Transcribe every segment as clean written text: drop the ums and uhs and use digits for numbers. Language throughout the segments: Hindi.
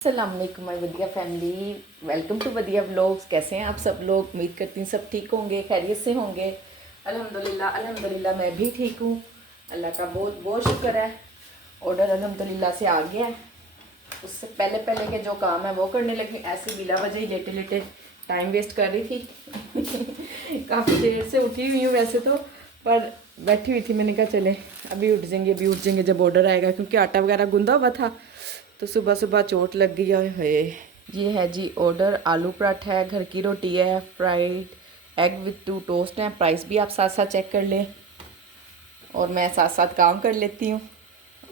अस्सलाम वालेकुम my Vadiya family, welcome to Vadiya vlogs. कैसे हैं आप सब लोग? उम्मीद करती हूँ सब ठीक होंगे, खैरियत से होंगे। अल्हम्दुलिल्लाह अल्हम्दुलिल्लाह मैं भी ठीक हूँ। अल्लाह का बहुत बहुत शुक्र है। ऑर्डर अल्हम्दुलिल्लाह से आ गया है। उससे पहले पहले के जो काम है वो करने लगी। ऐसे बिला वजह ही लेटे लेटे टाइम वेस्ट कर रही थी। काफ़ी देर से उठी हुई हूँ वैसे तो, पर बैठी हुई थी। मैंने कहा चले अभी उठ जाएंगे जब ऑर्डर आएगा, क्योंकि आटा वगैरह गूंदा हुआ था तो सुबह सुबह चोट लग गई है। ये है जी ऑर्डर। आलू पराठा है, घर की रोटी है, फ्राइड एग विथ 2 टोस्ट हैं। प्राइस भी आप साथ साथ चेक कर लें और मैं साथ साथ काम कर लेती हूँ।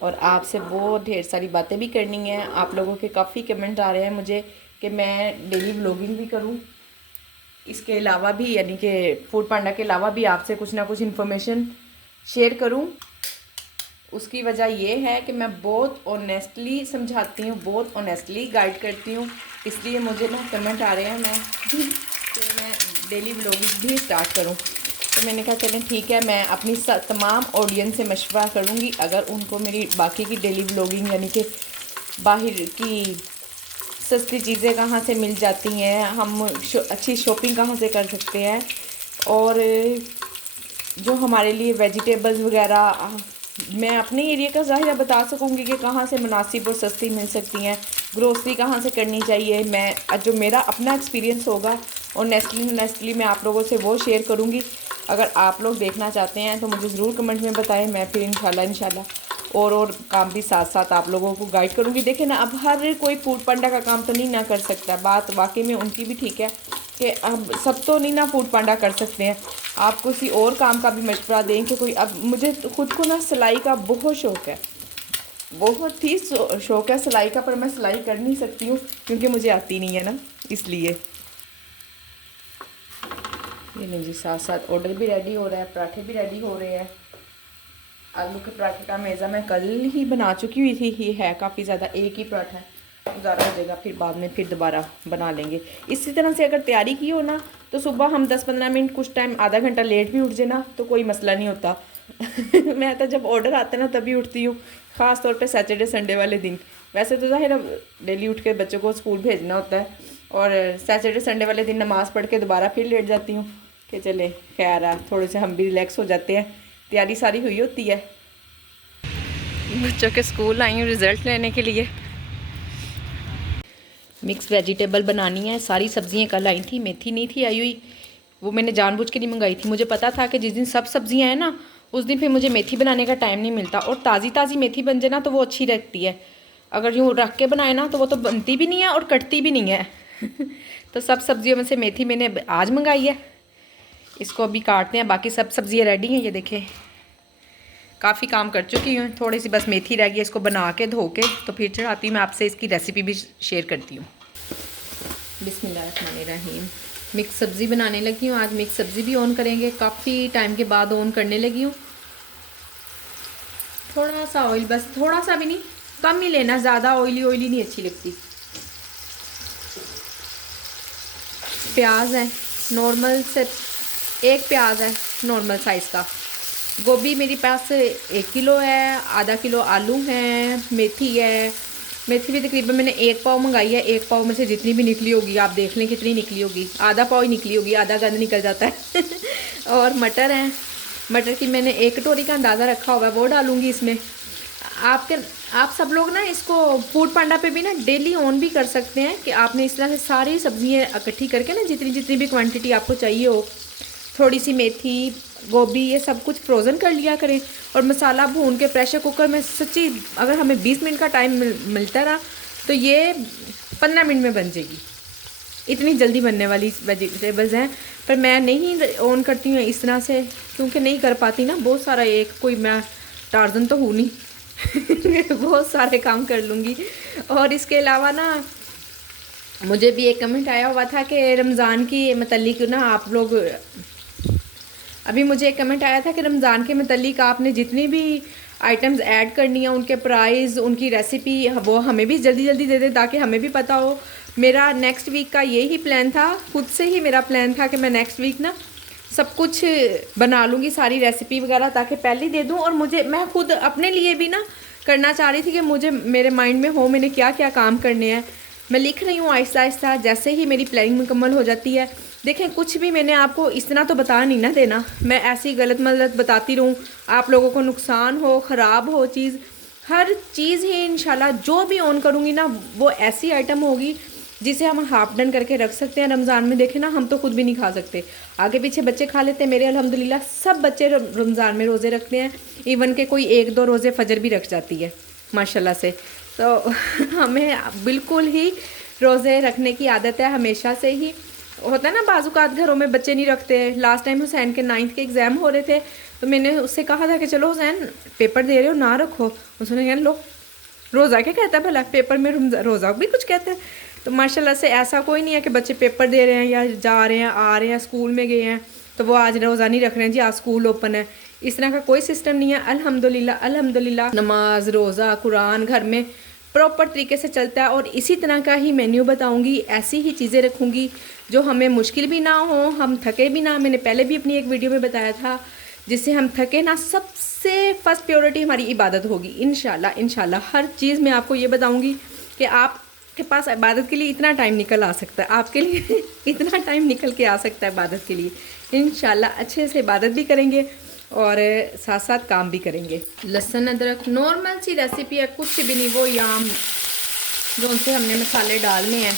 और आपसे बहुत ढेर सारी बातें भी करनी हैं। आप लोगों के काफ़ी कमेंट आ रहे हैं मुझे कि मैं डेली व्लॉगिंग भी करूँ, इसके अलावा भी यानी कि फूड पांडा के अलावा भी आपसे कुछ ना कुछ इन्फॉर्मेशन शेयर करूँ। उसकी वजह ये है कि मैं बहुत ऑनेस्टली समझाती हूँ, बहुत ऑनेस्टली गाइड करती हूँ। इसलिए मुझे ना कमेंट आ रहे हैं कि मैं डेली व्लॉगिंग भी स्टार्ट करूँ। तो मैंने कहा चलें ठीक है, मैं अपनी तमाम ऑडियंस से मशवरा करूँगी। अगर उनको मेरी बाकी की डेली व्लॉगिंग यानी कि बाहर की सस्ती चीज़ें कहाँ से मिल जाती हैं, हम अच्छी शॉपिंग कहाँ से कर सकते हैं, और जो हमारे लिए वेजिटेबल्स वगैरह मैं अपने एरिया का ज़ाहिर बता सकूँगी कि कहाँ से मुनासिब और सस्ती मिल सकती हैं, ग्रोसरी कहाँ से करनी चाहिए। मैं जो मेरा अपना एक्सपीरियंस होगा और नेस्टली मैं आप लोगों से वो शेयर करूँगी। अगर आप लोग देखना चाहते हैं तो मुझे ज़रूर कमेंट में बताएं। मैं फिर इंशाल्लाह और काम भी साथ साथ आप लोगों को गाइड करूँगी। देखें ना, अब हर कोई फूड पांडा का काम तो नहीं ना कर सकता। बात वाकई में उनकी भी ठीक है कि अब सब तो नहीं ना फूड पांडा कर सकते हैं। आप किसी और काम का भी मशवरा दें कि कोई। अब मुझे तो खुद को ना सिलाई का बहुत शौक़ है, बहुत ही शौक़ है सिलाई का, पर मैं सिलाई कर नहीं सकती हूँ क्योंकि मुझे आती नहीं है ना, इसलिए। ये नहीं जी, साथ साथ ऑर्डर भी रेडी हो रहा है, पराठे भी रेडी हो रहे हैं। आलू के पराठे का मेज़ा मैं कल ही बना चुकी हुई थी। ये है काफ़ी ज़्यादा, एक ही पराठा है, गुजारा हो जाएगा, फिर बाद में फिर दोबारा बना लेंगे। इसी तरह से अगर तैयारी की हो ना तो सुबह हम 10-15 मिनट, कुछ टाइम आधा घंटा लेट भी उठ जाए ना तो कोई मसला नहीं होता। मैं तो जब ऑर्डर आता है ना तभी उठती हूँ, ख़ास तौर पे सैटरडे संडे वाले दिन। वैसे तो ज़ाहिर डेली उठ के बच्चों को स्कूल भेजना होता है, और सैटरडे संडे वाले दिन नमाज़ पढ़ के दोबारा फिर लेट जाती हूँ कि चले खैर है, थोड़े से हम भी रिलैक्स हो जाते हैं। तैयारी सारी हुई होती है। बच्चों के स्कूल आई हूँ रिज़ल्ट लेने के लिए। मिक्स वेजिटेबल बनानी है। सारी सब्जियां कल आई थी, मेथी नहीं थी आई हुई, वो मैंने जानबूझ के नहीं मंगाई थी। मुझे पता था कि जिस दिन सब सब्जियां हैं ना उस दिन फिर मुझे मेथी बनाने का टाइम नहीं मिलता, और ताज़ी ताज़ी मेथी बन जाए ना तो वो अच्छी लगती है। अगर यूँ रख के बनाए ना तो वो तो बनती भी नहीं है और कटती भी नहीं है। तो सब सब्जियों में से मेथी मैंने आज मंगाई है। इसको अभी काटते हैं, बाकी सब सब्जियाँ रेडी हैं। ये देखें, काफ़ी काम कर चुकी हूँ, थोड़ी सी बस मेथी रह गई। इसको बना के धो के तो फिर चढ़ाती हूँ। मैं आपसे इसकी रेसिपी भी शेयर करती हूँ। बिस्मिल्लाहिर्रहमानिर्रहीम। मिक्स सब्ज़ी बनाने लगी हूँ। आज मिक्स सब्ज़ी भी ऑन करेंगे, काफ़ी टाइम के बाद ऑन करने लगी हूँ। थोड़ा सा ऑयल, बस थोड़ा सा भी नहीं, कम ही लेना, ज़्यादा ऑयली नहीं अच्छी लगती। प्याज है नॉर्मल से, एक प्याज है नॉर्मल साइज़ का। गोभी मेरे पास 1 किलो है, आधा किलो आलू हैं, मेथी है। मेथी भी तकरीबन मैंने 1 पाव मंगाई है। 1 पाव में से जितनी भी निकली होगी आप देख लें कितनी निकली होगी, आधा पाव ही निकली होगी, आधा गंद निकल जाता है। और मटर हैं, मटर की मैंने 1 कटोरी का अंदाज़ा रखा हुआ है, वो डालूँगी इसमें। आप सब लोग ना इसको फूड पांडा पे भी ना डेली ऑन भी कर सकते हैं कि आपने इस तरह से सारी सब्जियाँ इकट्ठी करके ना जितनी भी क्वांटिटी आपको चाहिए हो, थोड़ी सी मेथी, गोभी, ये सब कुछ फ्रोज़न कर लिया करें और मसाला भून के प्रेशर कुकर में। सच्ची अगर हमें 20 मिनट का टाइम मिलता रहा तो ये 15 मिनट में बन जाएगी। इतनी जल्दी बनने वाली वेजिटेबल्स हैं, पर मैं नहीं ऑन करती हूँ इस तरह से क्योंकि नहीं कर पाती ना बहुत सारा। एक कोई मैं टार्जन तो हूँ नहीं। बहुत सारे काम कर लूँगी। और इसके अलावा ना मुझे भी एक कमेंट आया हुआ था कि रमज़ान की मतलब ना आप लोग, अभी मुझे एक कमेंट आया था कि रमज़ान के मतलब आपने जितनी भी आइटम्स ऐड करनी है उनके प्राइस, उनकी रेसिपी वो हमें भी जल्दी जल्दी दे दें ताकि हमें भी पता हो। मेरा नेक्स्ट वीक का यही प्लान था, खुद से ही मेरा प्लान था कि मैं नेक्स्ट वीक ना सब कुछ बना लूँगी, सारी रेसिपी वगैरह, ताकि पहले ही दे दूँ। और मैं खुद अपने लिए भी ना करना चाह रही थी कि मुझे मेरे माइंड में हो मैंने क्या क्या काम करने हैं। मैं लिख रही हूँ आहिस्ता आहिस्ता, जैसे ही मेरी प्लानिंग मुकम्मल हो जाती है। देखें कुछ भी मैंने आपको इतना तो बता नहीं ना देना, मैं ऐसी गलत मलत बताती रहूँ, आप लोगों को नुकसान हो, ख़राब हो चीज़। हर चीज़ ही इंशाल्लाह जो भी ऑन करूँगी ना वो ऐसी आइटम होगी जिसे हम हाफ डन करके रख सकते हैं। रमज़ान में देखें ना, हम तो खुद भी नहीं खा सकते, आगे पीछे बच्चे खा लेते हैं। मेरे अल्हम्दुलिल्लाह सब बच्चे रमज़ान में रोज़े रखते हैं, इवन के कोई 1-2 रोज़े फ़जर भी रख जाती है माशाल्लाह से। तो हमें बिल्कुल ही रोज़े रखने की आदत है हमेशा से ही। होता है ना बाज़ुकात घरों में बच्चे नहीं रखते। लास्ट टाइम हुसैन के 9th के एग्ज़ाम हो रहे थे, तो मैंने उससे कहा था कि चलो हुसैन पेपर दे रहे हो ना रखो। उसने कहा लो रोज़ा क्या कहता है भला, पेपर में रोज़ा भी कुछ कहते हैं। तो माशाल्लाह से ऐसा कोई नहीं है कि बच्चे पेपर दे रहे हैं या जा रहे हैं आ रहे हैं स्कूल में गए हैं तो वो आज रोज़ा नहीं रख रहे हैं जी, आज स्कूल ओपन है। इस तरह का कोई सिस्टम नहीं है। अल्हम्दुलिल्लाह अल्हम्दुलिल्लाह नमाज रोज़ा कुरान घर में प्रॉपर तरीके से चलता है। और इसी तरह का ही मेन्यू बताऊंगी, ऐसी ही चीज़ें रखूंगी जो हमें मुश्किल भी ना हो, हम थके भी ना। मैंने पहले भी अपनी एक वीडियो में बताया था, जिससे हम थके ना। सबसे फर्स्ट प्रायोरिटी हमारी इबादत होगी इंशाल्लाह। इंशाल्लाह हर चीज़ में आपको ये बताऊंगी कि आपके पास इबादत के लिए इतना टाइम निकल आ सकता है, आपके लिए इतना टाइम निकल के आ सकता है इबादत के लिए। इंशाल्लाह अच्छे से इबादत भी करेंगे और साथ साथ काम भी करेंगे। लहसुन अदरक नॉर्मल सी रेसिपी है, कुछ भी नहीं। वो याम जो उनसे हमने मसाले डालने हैं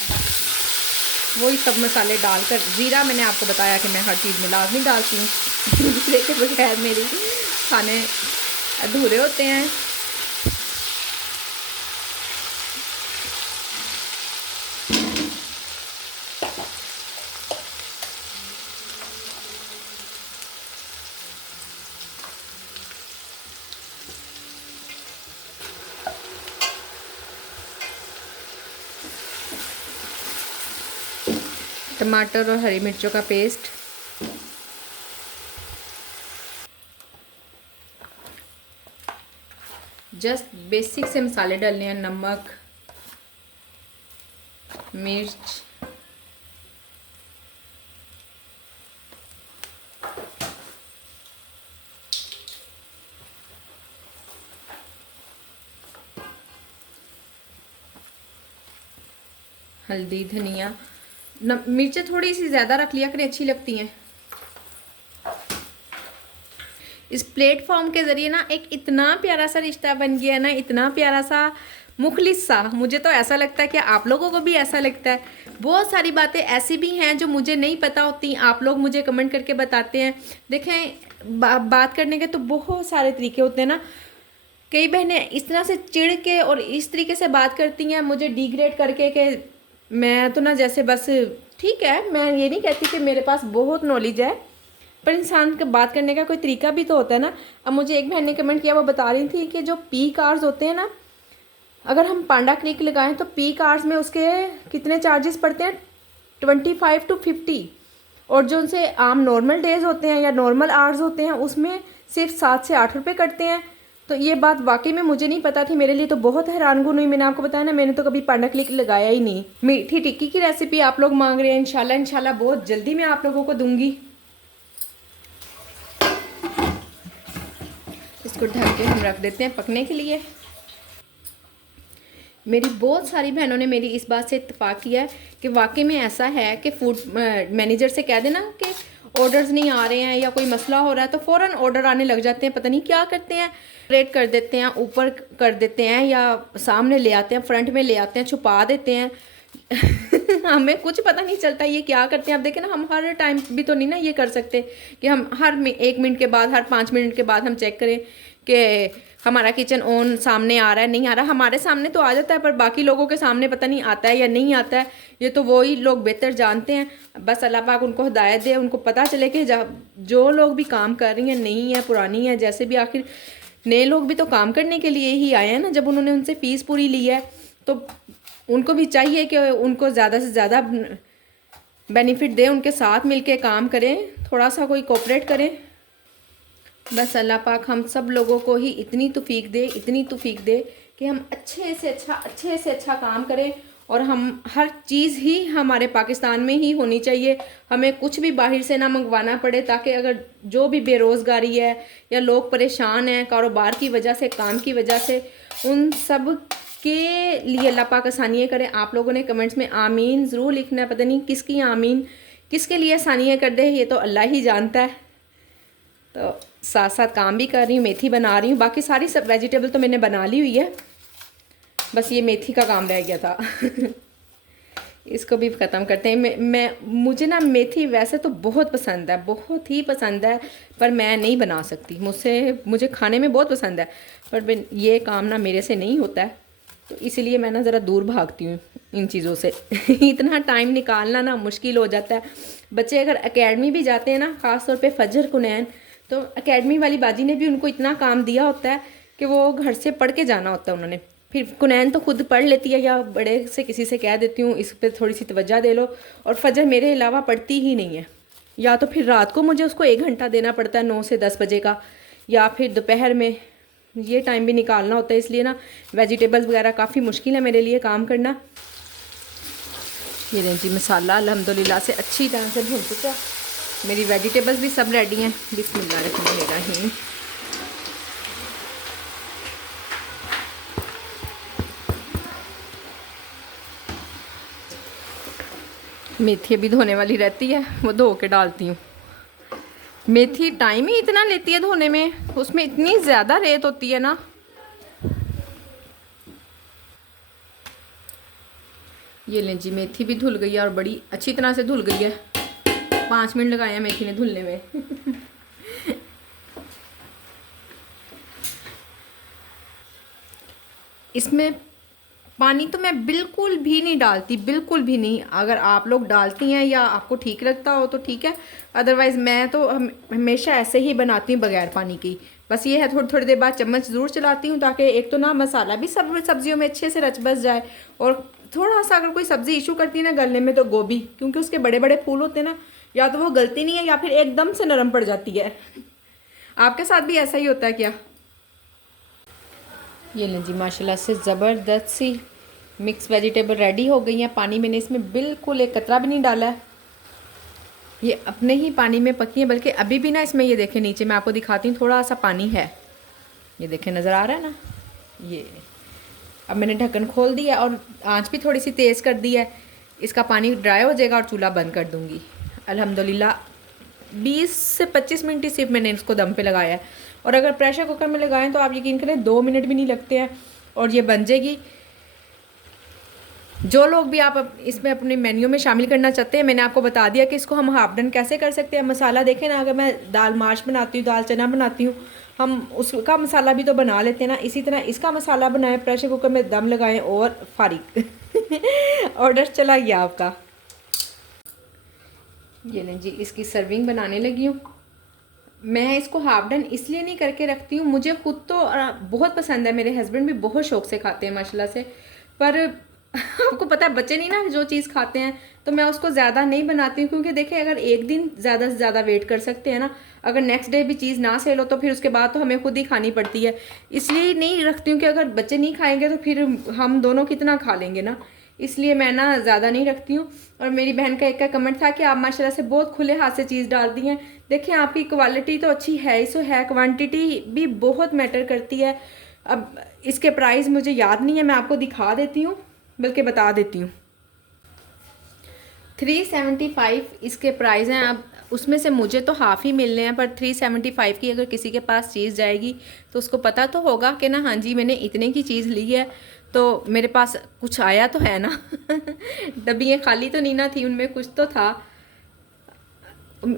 वही सब मसाले डालकर, ज़ीरा मैंने आपको बताया कि मैं हर चीज़ में लाजमी डालती हूँ ज़ीरे के बगैर मेरी खाने अधूरे होते हैं। टमाटर और हरी मिर्चों का पेस्ट, जस्ट बेसिक से मसाले डालने हैं। नमक, मिर्च, हल्दी, धनिया। मिर्चें थोड़ी सी ज़्यादा रख लिया करें, अच्छी लगती हैं। इस प्लेटफॉर्म के ज़रिए ना एक इतना प्यारा सा रिश्ता बन गया है ना, इतना प्यारा सा मुखलिस सा। मुझे तो ऐसा लगता है कि आप लोगों को भी ऐसा लगता है। बहुत सारी बातें ऐसी भी हैं जो मुझे नहीं पता होती, आप लोग मुझे कमेंट करके बताते हैं। देखें बात करने के तो बहुत सारे तरीके होते हैं ना। कई बहनें इस तरह से चिढ़ के और इस तरीके से बात करती हैं मुझे डिग्रेड करके कि मैं तो ना जैसे बस, ठीक है मैं ये नहीं कहती कि मेरे पास बहुत नॉलेज है, पर इंसान का बात करने का कोई तरीका भी तो होता है ना। अब मुझे एक बहन ने कमेंट किया, वो बता रही थी कि जो पी कार्स होते हैं ना, अगर हम पांडा क्लिक लगाएं तो पी कार्स में उसके कितने चार्जेस पड़ते हैं, 25 to 50। और जो उनसे आम नॉर्मल डेज होते हैं या नॉर्मल आवर्स होते हैं उसमें सिर्फ 7 से 8 रुपये कटते हैं। तो ये बात वाकई में मुझे नहीं पता थी, मेरे लिए तो बहुत हैरानकुन हुई। मैंने आपको बताया ना, मैंने तो कभी पांडा क्लिक लगाया ही नहीं। मीठी टिक्की की रेसिपी आप लोग मांग रहे हैं, इंशाल्लाह इंशाल्लाह बहुत जल्दी मैं आप लोगों को दूंगी। इसको ढक के हम रख देते हैं पकने के लिए। मेरी बहुत सारी बहनों ने मेरी इस बात से इत्तेफाक किया है कि वाकई में ऐसा है कि फूड मैनेजर से कह देना कि ऑर्डर्स नहीं आ रहे हैं या कोई मसला हो रहा है तो फ़ौरन ऑर्डर आने लग जाते हैं। पता नहीं क्या करते हैं, रेट कर देते हैं, ऊपर कर देते हैं या सामने ले आते हैं, फ्रंट में ले आते हैं, छुपा देते हैं हमें कुछ पता नहीं चलता ये क्या करते हैं। अब देखें ना, हम हर टाइम भी तो नहीं ना ये कर सकते कि हम हर 1 मिनट के बाद, हर 5 मिनट के बाद हम चेक करें कि हमारा किचन ऑन सामने आ रहा है नहीं आ रहा। हमारे सामने तो आ जाता है पर बाकी लोगों के सामने पता नहीं आता है या नहीं आता है, ये तो वही लोग बेहतर जानते हैं। बस अल्लाह पाक उनको हिदायत दे, उनको पता चले कि जो लोग भी काम कर रही हैं, नई है पुरानी है, जैसे भी, आखिर नए लोग भी तो काम करने के लिए ही आए हैं ना। जब उन्होंने उनसे फ़ीस पूरी ली है तो उनको भी चाहिए कि उनको ज़्यादा से ज़्यादा बेनिफिट दें, उनके साथ मिलके काम करें, थोड़ा सा कोई कोऑपरेट करें। बस अल्लाह पाक हम सब लोगों को ही इतनी तौफीक दे, इतनी तौफीक दे कि हम अच्छे से अच्छा काम करें और हम हर चीज़ ही हमारे पाकिस्तान में ही होनी चाहिए, हमें कुछ भी बाहर से ना मंगवाना पड़े, ताकि अगर जो भी बेरोज़गारी है या लोग परेशान हैं कारोबार की वजह से, काम की वजह से, उन सब के लिए अल्लाह पाक आसानियाँ करें। आप लोगों ने कमेंट्स में आमीन ज़रूर लिखना है, पता नहीं किसकी आमीन, किसके लिए आसानियाँ कर दे, ये तो अल्लाह ही जानता है। तो साथ साथ काम भी कर रही हूँ, मेथी बना रही हूँ, बाकी सारी सब वेजिटेबल तो मैंने बना ली हुई है, बस ये मेथी का काम रह गया था। इसको भी ख़त्म करते हैं। मुझे ना मेथी वैसे तो बहुत पसंद है, बहुत ही पसंद है, पर मैं नहीं बना सकती, मुझे खाने में बहुत पसंद है, पर ये काम ना मेरे से नहीं होता है, तो इसलिए मैं ना ज़रा दूर भागती हूँ इन चीज़ों से। इतना टाइम निकालना ना मुश्किल हो जाता है। बच्चे अगर एकेडमी भी जाते हैं ना, ख़ास तौर पे फजर कुनैन, तो एकेडमी वाली बाजी ने भी उनको इतना काम दिया होता है कि वो घर से पढ़ के जाना होता है उन्होंने। फिर कुनैन तो खुद पढ़ लेती है, या बड़े से किसी से कह देती हूँ इस पर थोड़ी सी तवज्जो दे लो, और फजर मेरे अलावा पढ़ती ही नहीं है। या तो फिर रात को मुझे उसको 1 घंटा देना पड़ता है 9 से 10 बजे का, या फिर दोपहर में, ये टाइम भी निकालना होता है, इसलिए ना वेजिटेबल्स वगैरह काफ़ी मुश्किल है मेरे लिए काम करना। ये जी मसाला अल्हम्दुलिल्लाह से अच्छी तरह से भून चुका, मेरी वेजिटेबल्स भी सब रेडी हैं। बिस्मिल्लाहिर्रहमानिर्रहीम। मेथी अभी धोने वाली रहती है, वो धो के डालती हूँ। मेथी टाइम ही इतना लेती है धोने में, उसमें इतनी ज़्यादा रेत होती है ना। ये लें जी, मेथी भी धुल गई है, और बड़ी अच्छी तरह से धुल गई है। 5 मिनट लगाए हैं मेथी ने धुलने में। इसमें पानी तो मैं बिल्कुल भी नहीं डालती, बिल्कुल भी नहीं। अगर आप लोग डालती हैं या आपको ठीक लगता हो तो ठीक है, अदरवाइज़ मैं तो हमेशा ऐसे ही बनाती हूँ बगैर पानी की। बस ये है थोड़ी थोड़ी देर बाद चम्मच ज़रूर चलाती हूँ, ताकि एक तो ना मसाला भी सब सब्जियों में अच्छे से रच बस जाए, और थोड़ा सा अगर कोई सब्ज़ी इशू करती है ना गलने में, तो गोभी, क्योंकि उसके बड़े बड़े फूल होते हैं ना, या तो वो गलती नहीं है या फिर एकदम से नरम पड़ जाती है। आपके साथ भी ऐसा ही होता है क्या? ये लें जी, माशाल्लाह से ज़बरदस्त सी मिक्स वेजिटेबल रेडी हो गई हैं। पानी मैंने इसमें बिल्कुल एक कतरा भी नहीं डाला है, ये अपने ही पानी में पकी है। बल्कि अभी भी ना इसमें, ये देखें नीचे मैं आपको दिखाती हूँ, थोड़ा सा पानी है, ये देखें नज़र आ रहा है ना। ये अब मैंने ढक्कन खोल दिया और आंच भी थोड़ी सी तेज़ कर दी है। इसका पानी ड्राई हो जाएगा और चूल्हा बंद कर दूँगी। अल्हम्दुलिल्लाह 20 से 25 मिनट ही सिर्फ मैंने इसको दम पे लगाया है, और अगर प्रेशर कुकर में लगाएं तो आप यकीन करें 2 मिनट भी नहीं लगते हैं और ये बन जाएगी। जो लोग भी आप इसमें अपने मेन्यू में शामिल करना चाहते हैं, मैंने आपको बता दिया कि इसको हम हाफ डन कैसे कर सकते हैं। मसाला देखें ना, अगर मैं दाल माश बनाती हूँ, दाल चना बनाती हूँ, हम उसका मसाला भी तो बना लेते हैं ना, इसी तरह इसका मसाला बनाएं, प्रेशर कुकर में दम लगाएं और फारिग। ऑर्डर चला गया आपका। ये लें जी, इसकी सर्विंग बनाने लगी हूँ। मैं इसको हाफ डन इसलिए नहीं करके रखती हूँ, मुझे खुद तो बहुत पसंद है, मेरे हस्बैंड भी बहुत शौक से खाते हैं माशाल्लाह से, पर आपको पता है बच्चे नहीं ना जो चीज़ खाते हैं, तो मैं उसको ज़्यादा नहीं बनाती हूँ। क्योंकि देखिए, अगर एक दिन ज़्यादा से ज़्यादा वेट कर सकते हैं ना, अगर नेक्स्ट डे भी चीज़ ना सेल हो तो फिर उसके बाद तो हमें खुद ही खानी पड़ती है। इसलिए नहीं रखती हूँ कि अगर बच्चे नहीं खाएंगे तो फिर हम दोनों कितना खा लेंगे ना, इसलिए मैं ना ज़्यादा नहीं रखती हूँ। और मेरी बहन का एक का कमेंट था कि आप माशाल्लाह से बहुत खुले हाथ से चीज़ डाल दी हैं। देखिए, आपकी क्वालिटी तो अच्छी है ही सो है, क्वांटिटी भी बहुत मैटर करती है। अब इसके प्राइस मुझे याद नहीं है, मैं आपको दिखा देती हूँ, बल्कि बता देती हूँ। 375 इसके प्राइस हैं। अब उसमें से मुझे तो हाफ़ ही मिलने हैं, पर 375 की अगर किसी के पास चीज़ जाएगी तो उसको पता तो होगा कि ना, हाँ जी मैंने इतने की चीज़ ली है, तो मेरे पास कुछ आया तो है ना। डब्बियाँ खाली तो नहीं ना थी, उनमें कुछ तो था।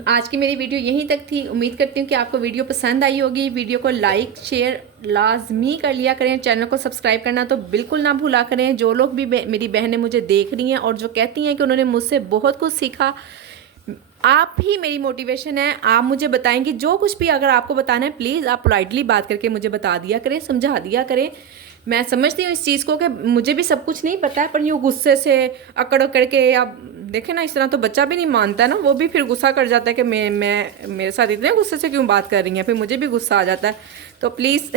आज की मेरी वीडियो यहीं तक थी। उम्मीद करती हूँ कि आपको वीडियो पसंद आई होगी। वीडियो को लाइक शेयर लाजमी कर लिया करें, चैनल को सब्सक्राइब करना तो बिल्कुल ना भूला करें। जो लोग भी मेरी बहनें मुझे देख रही हैं और जो कहती हैं कि उन्होंने मुझसे बहुत कुछ सीखा, आप ही मेरी मोटिवेशन है। आप मुझे बताएंगे जो कुछ भी अगर आपको बताना है, प्लीज़ आप पोलाइटली बात करके मुझे बता दिया करें, समझा दिया करें। मैं समझती हूँ इस चीज़ को कि मुझे भी सब कुछ नहीं पता है, पर यूँ गुस्से से अकड़ अकड़ के, या देखें ना इस तरह तो बच्चा भी नहीं मानता ना, वो भी फिर गुस्सा कर जाता है कि मैं मेरे साथ इतने गुस्से से क्यों बात कर रही हैं, फिर मुझे भी गुस्सा आ जाता है। तो प्लीज़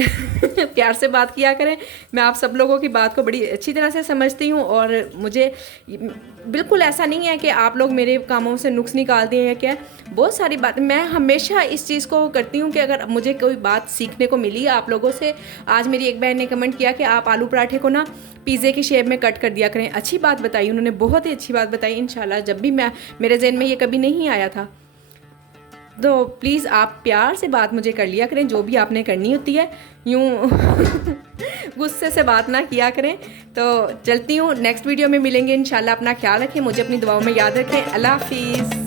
प्यार से बात किया करें। मैं आप सब लोगों की बात को बड़ी अच्छी तरह से समझती हूँ और मुझे बिल्कुल ऐसा नहीं है कि आप लोग मेरे कामों से नुक्स निकाल दिए हैं क्या। बहुत सारी बातें मैं हमेशा इस चीज़ को करती हूँ कि अगर मुझे कोई बात सीखने को मिली आप लोगों से। आज मेरी एक बहन ने कमेंट किया कि आप आलू पराठे को ना पिज़्ज़े की शेप में कट कर दिया करें। अच्छी बात बताई उन्होंने, बहुत ही अच्छी बात बताई। इंशाल्लाह जब भी मेरे ज़हन में ये कभी नहीं आया था। तो प्लीज़ आप प्यार से बात मुझे कर लिया करें, जो भी आपने करनी होती है, यूँ गुस्से से बात ना किया करें। तो चलती हूँ, नेक्स्ट वीडियो में मिलेंगे इंशाल्लाह। अपना ख्याल रखें, मुझे अपनी दुआओं में याद रखें। अल्लाह हाफिज़।